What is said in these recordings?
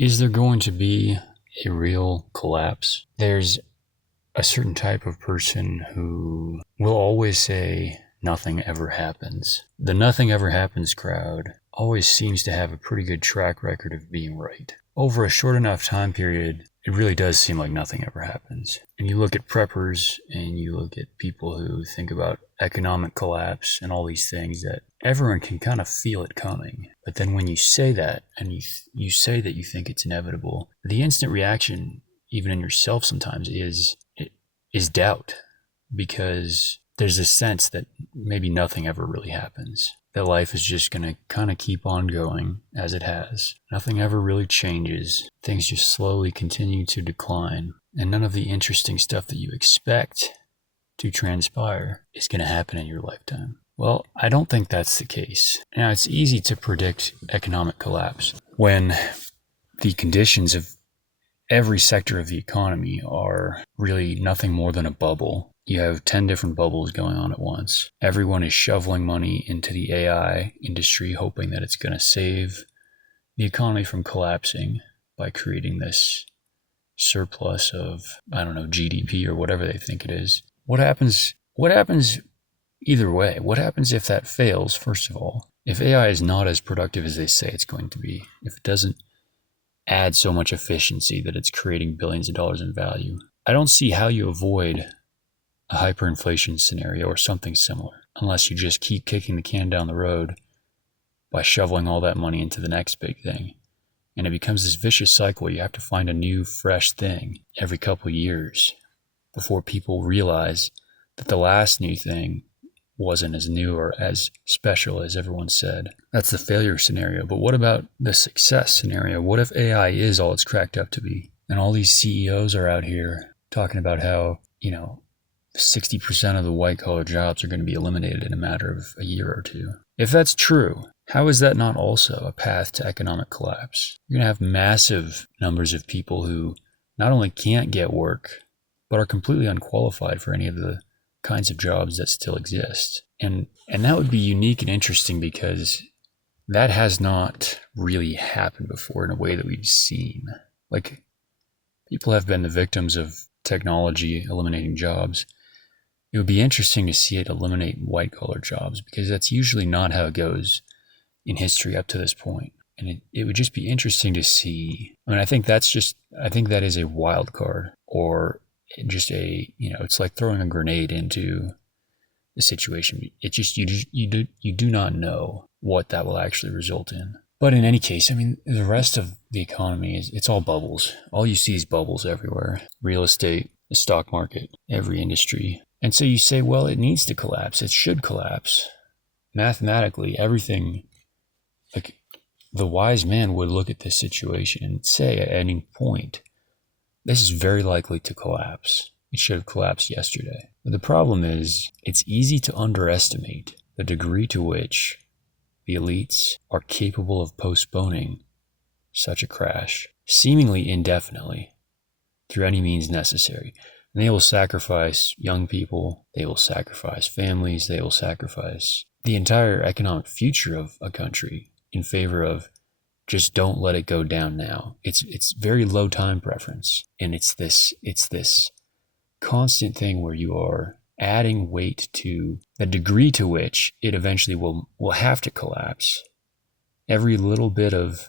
Is there going to be a real collapse? There's a certain type of person who will always say nothing ever happens. The nothing ever happens crowd always seems to have a pretty good track record of being right. Over a short enough time period, it really does seem like nothing ever happens. And you look at preppers and you look at people who think about economic collapse and all these things that everyone can kind of feel it coming. But then when you say that and you say that you think it's inevitable, the instant reaction, even in yourself sometimes, is doubt, because there's a sense that maybe nothing ever really happens, that life is just going to kind of keep on going as it has. Nothing ever really changes. Things just slowly continue to decline, and none of the interesting stuff that you expect to transpire is going to happen in your lifetime. Well, I don't think that's the case. Now, it's easy to predict economic collapse when the conditions of every sector of the economy are really nothing more than a bubble. You have 10 different bubbles going on at once. Everyone is shoveling money into the AI industry, hoping that it's going to save the economy from collapsing by creating this surplus of, GDP or whatever they think it is. What happens either way? What happens if that fails, first of all? If AI is not as productive as they say it's going to be, if it doesn't add so much efficiency that it's creating billions of dollars in value, I don't see how you avoid a hyperinflation scenario or something similar, unless you just keep kicking the can down the road by shoveling all that money into the next big thing. And it becomes this vicious cycle where you have to find a new, fresh thing every couple of years before people realize that the last new thing wasn't as new or as special as everyone said. That's the failure scenario. But what about the success scenario? What if AI is all it's cracked up to be? And all these CEOs are out here talking about how, 60% of the white-collar jobs are going to be eliminated in a matter of a year or two. If that's true, how is that not also a path to economic collapse? You're going to have massive numbers of people who not only can't get work, but are completely unqualified for any of the kinds of jobs that still exist. And that would be unique and interesting because that has not really happened before in a way that we've seen. Like, people have been the victims of technology eliminating jobs. It would be interesting to see it eliminate white-collar jobs, because that's usually not how it goes in history up to this point. And it would just be interesting to see. I think that is a wild card, or just it's like throwing a grenade into the situation. It just, you do not know what that will actually result in. But in any case, the rest of the economy it's all bubbles. All you see is bubbles everywhere. Real estate, the stock market, every industry. And so you say, well, it needs to collapse. It should collapse. Mathematically, everything, like the wise man would look at this situation and say at any point, this is very likely to collapse. It should have collapsed yesterday. But the problem is, it's easy to underestimate the degree to which the elites are capable of postponing such a crash, seemingly indefinitely, through any means necessary. And they will sacrifice young people, they will sacrifice families, they will sacrifice the entire economic future of a country in favor of just don't let it go down now. It's very low time preference. And it's this constant thing where you are adding weight to the degree to which it eventually will have to collapse. Every little bit of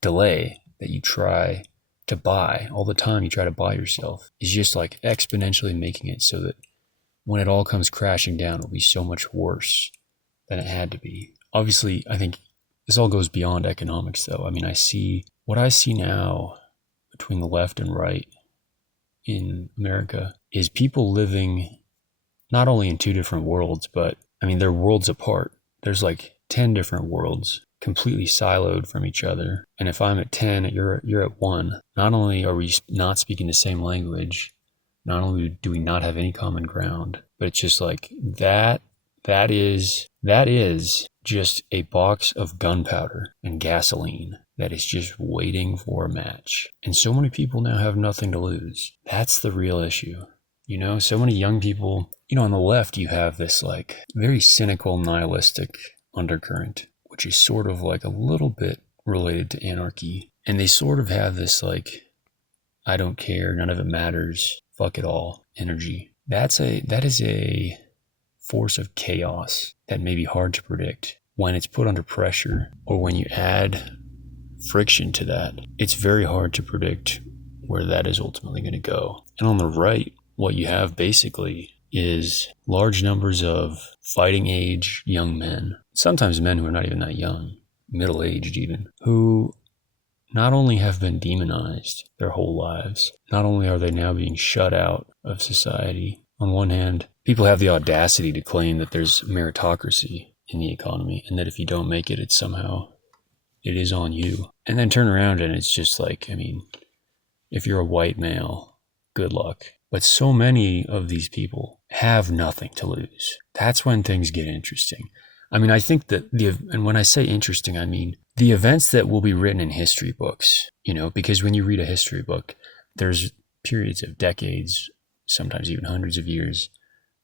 delay that you try to buy, all the time you try to buy yourself, is just like exponentially making it so that when it all comes crashing down, it'll be so much worse than it had to be. Obviously, I think this all goes beyond economics, though. What I see now between the left and right in America is people living not only in two different worlds, but they're worlds apart. There's like 10 different worlds completely siloed from each other. And if I'm at 10, you're at 1. Not only are we not speaking the same language, not only do we not have any common ground, but it's just like that is just a box of gunpowder and gasoline that is just waiting for a match. And so many people now have nothing to lose. That's the real issue. So many young people, on the left, you have this like very cynical, nihilistic undercurrent, which is sort of like a little bit related to anarchy. And they sort of have this like, I don't care, none of it matters, fuck it all energy. That is a force of chaos that may be hard to predict. When it's put under pressure or when you add friction to that, it's very hard to predict where that is ultimately going to go. And on the right, what you have basically is large numbers of fighting age young men, sometimes men who are not even that young, middle-aged even, who not only have been demonized their whole lives, not only are they now being shut out of society. On one hand, people have the audacity to claim that there's meritocracy in the economy and that if you don't make it, it's somehow, it is on you. And then turn around and it's just like, I mean, if you're a white male, good luck. But so many of these people have nothing to lose. That's when things get interesting. I mean, I think that and when I say interesting, I mean the events that will be written in history books, you know, because when you read a history book, there's periods of decades, sometimes even hundreds of years,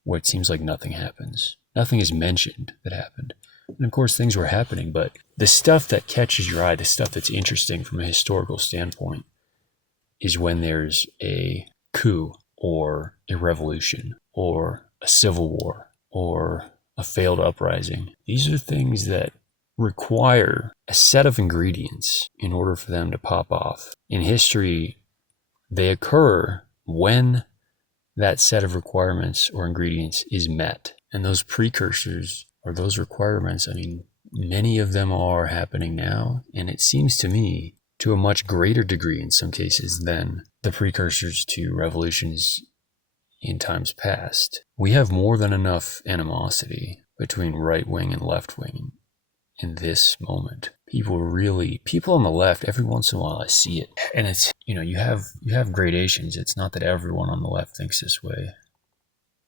where it seems like nothing happens. Nothing is mentioned that happened. And of course, things were happening, but the stuff that catches your eye, the stuff that's interesting from a historical standpoint, is when there's a coup or a revolution or a civil war or a failed uprising. These are things that require a set of ingredients in order for them to pop off. In history, they occur when that set of requirements or ingredients is met. And those precursors or those requirements, I mean, many of them are happening now. And it seems to me to a much greater degree in some cases than the precursors to revolutions in times past. We have more than enough animosity between right wing and left wing in this moment. People on the left, every once in a while I see it. And it's, you know, you have gradations. It's not that everyone on the left thinks this way,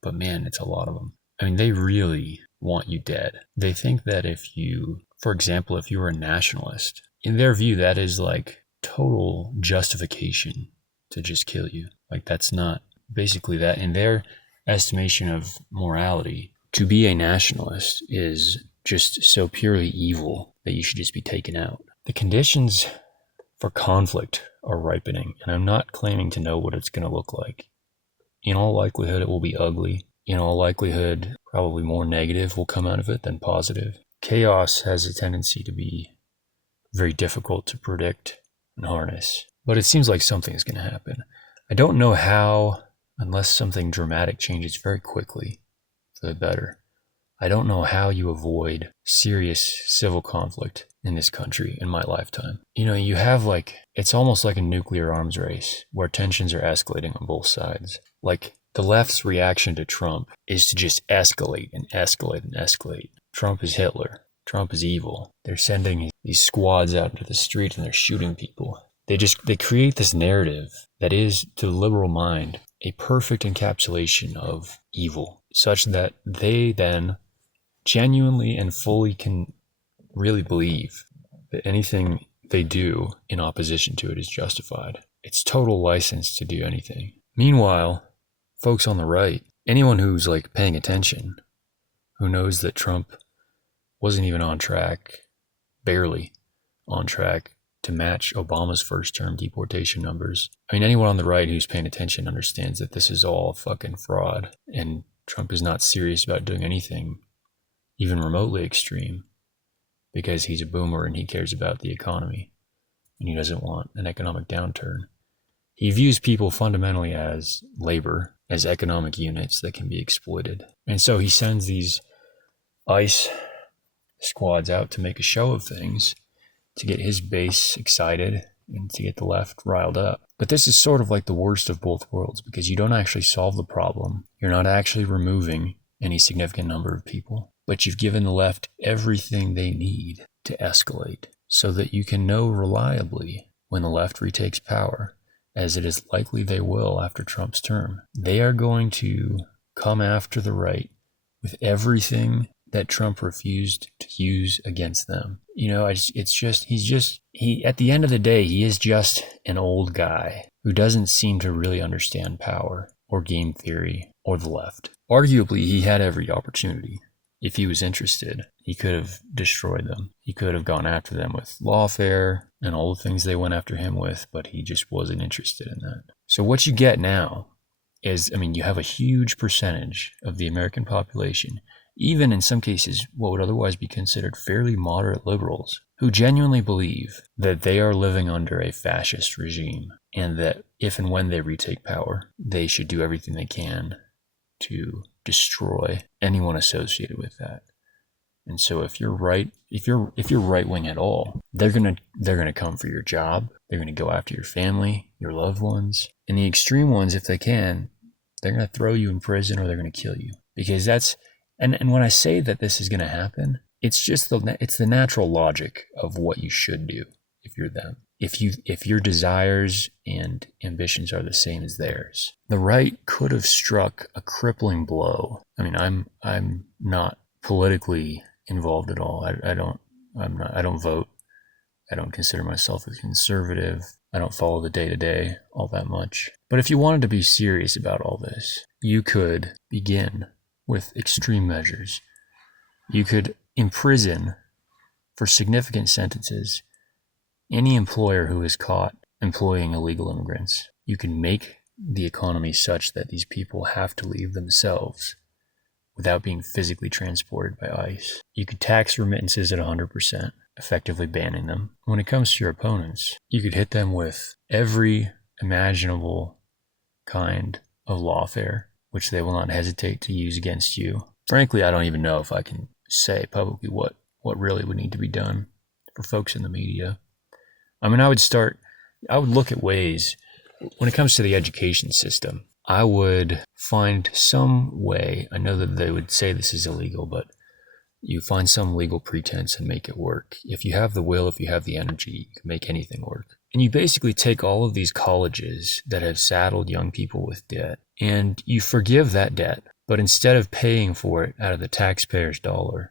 but man, it's a lot of them. I mean, they really want you dead. They think that if you, for example, if you were a nationalist, in their view, that is like total justification to just kill you. Like that's not basically that in their estimation of morality. To be a nationalist is just so purely evil that you should just be taken out. The conditions for conflict are ripening, and I'm not claiming to know what it's going to look like. In all likelihood, it will be ugly. In all likelihood, probably more negative will come out of it than positive. Chaos has a tendency to be very difficult to predict and harness, but it seems like something is going to happen. I don't know how, unless something dramatic changes very quickly for the better. I don't know how you avoid serious civil conflict in this country in my lifetime. You know, you have like, it's almost like a nuclear arms race where tensions are escalating on both sides. Like the left's reaction to Trump is to just escalate and escalate and escalate. Trump is Hitler. Trump is evil. They're sending these squads out into the street and they're shooting people. They create this narrative that is, to the liberal mind, a perfect encapsulation of evil, such that they then genuinely and fully can really believe that anything they do in opposition to it is justified. It's total license to do anything. Meanwhile, folks on the right, anyone who's like paying attention, who knows that Trump wasn't even on track, barely on track to match Obama's first term deportation numbers. I mean, anyone on the right who's paying attention understands that this is all fucking fraud and Trump is not serious about doing anything even remotely extreme because he's a boomer and he cares about the economy and he doesn't want an economic downturn. He views people fundamentally as labor, as economic units that can be exploited. And so he sends these ICE squads out to make a show of things, to get his base excited and to get the left riled up. But this is sort of like the worst of both worlds because you don't actually solve the problem. You're not actually removing any significant number of people, but you've given the left everything they need to escalate so that you can know reliably when the left retakes power, as it is likely they will after Trump's term. They are going to come after the right with everything that Trump refused to use against them. You know, at the end of the day, he is just an old guy who doesn't seem to really understand power or game theory or the left. Arguably, he had every opportunity. If he was interested, he could have destroyed them. He could have gone after them with lawfare. and all the things they went after him with, but he just wasn't interested in that. So what you get now is, you have a huge percentage of the American population, even in some cases what would otherwise be considered fairly moderate liberals, who genuinely believe that they are living under a fascist regime, and that if and when they retake power, they should do everything they can to destroy anyone associated with that. And so if you're right wing at all, they're gonna come for your job. They're gonna go after your family, your loved ones. And the extreme ones, if they can, they're gonna throw you in prison or they're gonna kill you. Because that's and when I say that this is gonna happen, it's just it's the natural logic of what you should do if you're them. If your desires and ambitions are the same as theirs, the right could have struck a crippling blow. I'm not politically involved at all. I don't vote. I don't consider myself a conservative. I don't follow the day-to-day all that much. But if you wanted to be serious about all this, you could begin with extreme measures. You could imprison for significant sentences any employer who is caught employing illegal immigrants. You can make the economy such that these people have to leave themselves without being physically transported by ICE. You could tax remittances at 100%, effectively banning them. When it comes to your opponents, you could hit them with every imaginable kind of lawfare, which they will not hesitate to use against you. Frankly, I don't even know if I can say publicly what really would need to be done for folks in the media. I would look at ways, when it comes to the education system, I would find some way. I know that they would say this is illegal, but you find some legal pretense and make it work. If you have the will, if you have the energy, you can make anything work. And you basically take all of these colleges that have saddled young people with debt, and you forgive that debt. But instead of paying for it out of the taxpayer's dollar,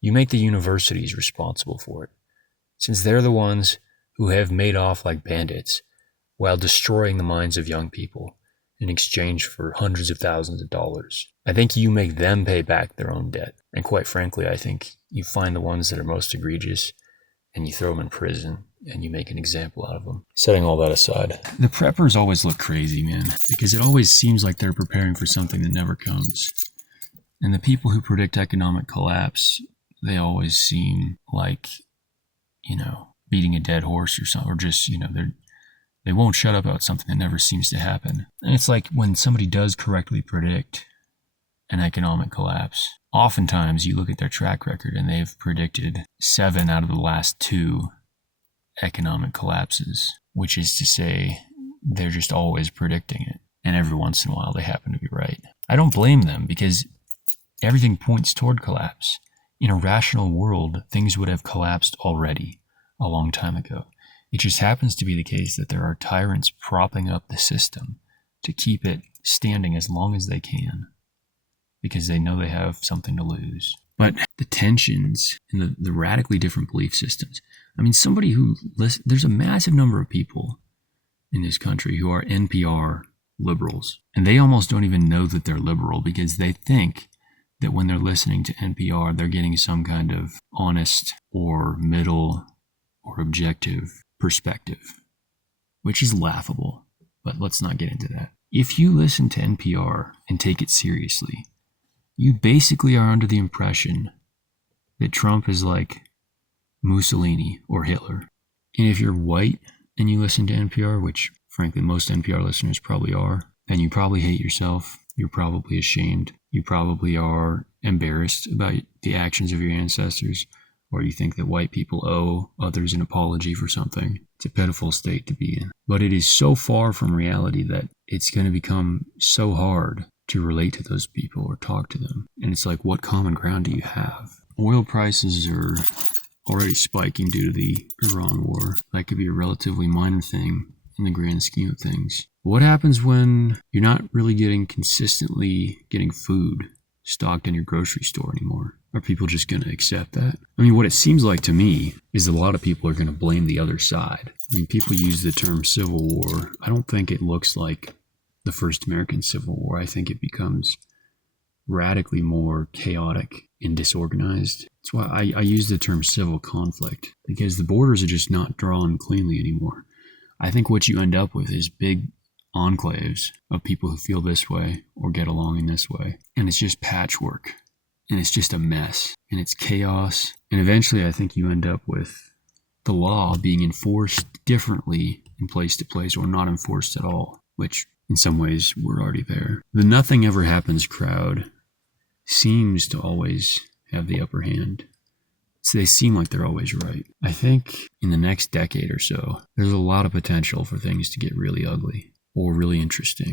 you make the universities responsible for it, since they're the ones who have made off like bandits while destroying the minds of young people in exchange for hundreds of thousands of dollars. I think you make them pay back their own debt. And quite frankly, I think you find the ones that are most egregious and you throw them in prison and you make an example out of them. Setting all that aside, the preppers always look crazy, man, because it always seems like they're preparing for something that never comes. And the people who predict economic collapse, they always seem like, beating a dead horse or something, or just, they won't shut up about something that never seems to happen. And it's like when somebody does correctly predict an economic collapse, oftentimes you look at their track record and they've predicted 7 out of the last 2 economic collapses, which is to say they're just always predicting it. And every once in a while they happen to be right. I don't blame them because everything points toward collapse. In a rational world, things would have collapsed already a long time ago. It just happens to be the case that there are tyrants propping up the system to keep it standing as long as they can because they know they have something to lose. But the tensions and the radically different belief systems. There's a massive number of people in this country who are NPR liberals, and they almost don't even know that they're liberal because they think that when they're listening to NPR, they're getting some kind of honest or middle or objective perspective, which is laughable, but let's not get into that. If you listen to NPR and take it seriously, you basically are under the impression that Trump is like Mussolini or Hitler. And if you're white and you listen to NPR, which frankly most NPR listeners probably are, then you probably hate yourself. You're probably ashamed. You probably are embarrassed about the actions of your ancestors, or you think that white people owe others an apology for something. It's a pitiful state to be in. But it is so far from reality that it's going to become so hard to relate to those people or talk to them. And it's like, what common ground do you have? Oil prices are already spiking due to the Iran war. That could be a relatively minor thing in the grand scheme of things. What happens when you're not really consistently getting food stocked in your grocery store anymore? Are people just going to accept that? What it seems like to me is that a lot of people are going to blame the other side. People use the term Civil War. I don't think it looks like the first American Civil War. I think it becomes radically more chaotic and disorganized. That's why I use the term civil conflict, because the borders are just not drawn cleanly anymore. I think what you end up with is big enclaves of people who feel this way or get along in this way. And it's just patchwork. And it's just a mess. And it's chaos. And eventually I think you end up with the law being enforced differently in place to place or not enforced at all, which in some ways we're already there. The nothing ever happens crowd seems to always have the upper hand. So they seem like they're always right. I think in the next decade or so, there's a lot of potential for things to get really ugly or really interesting.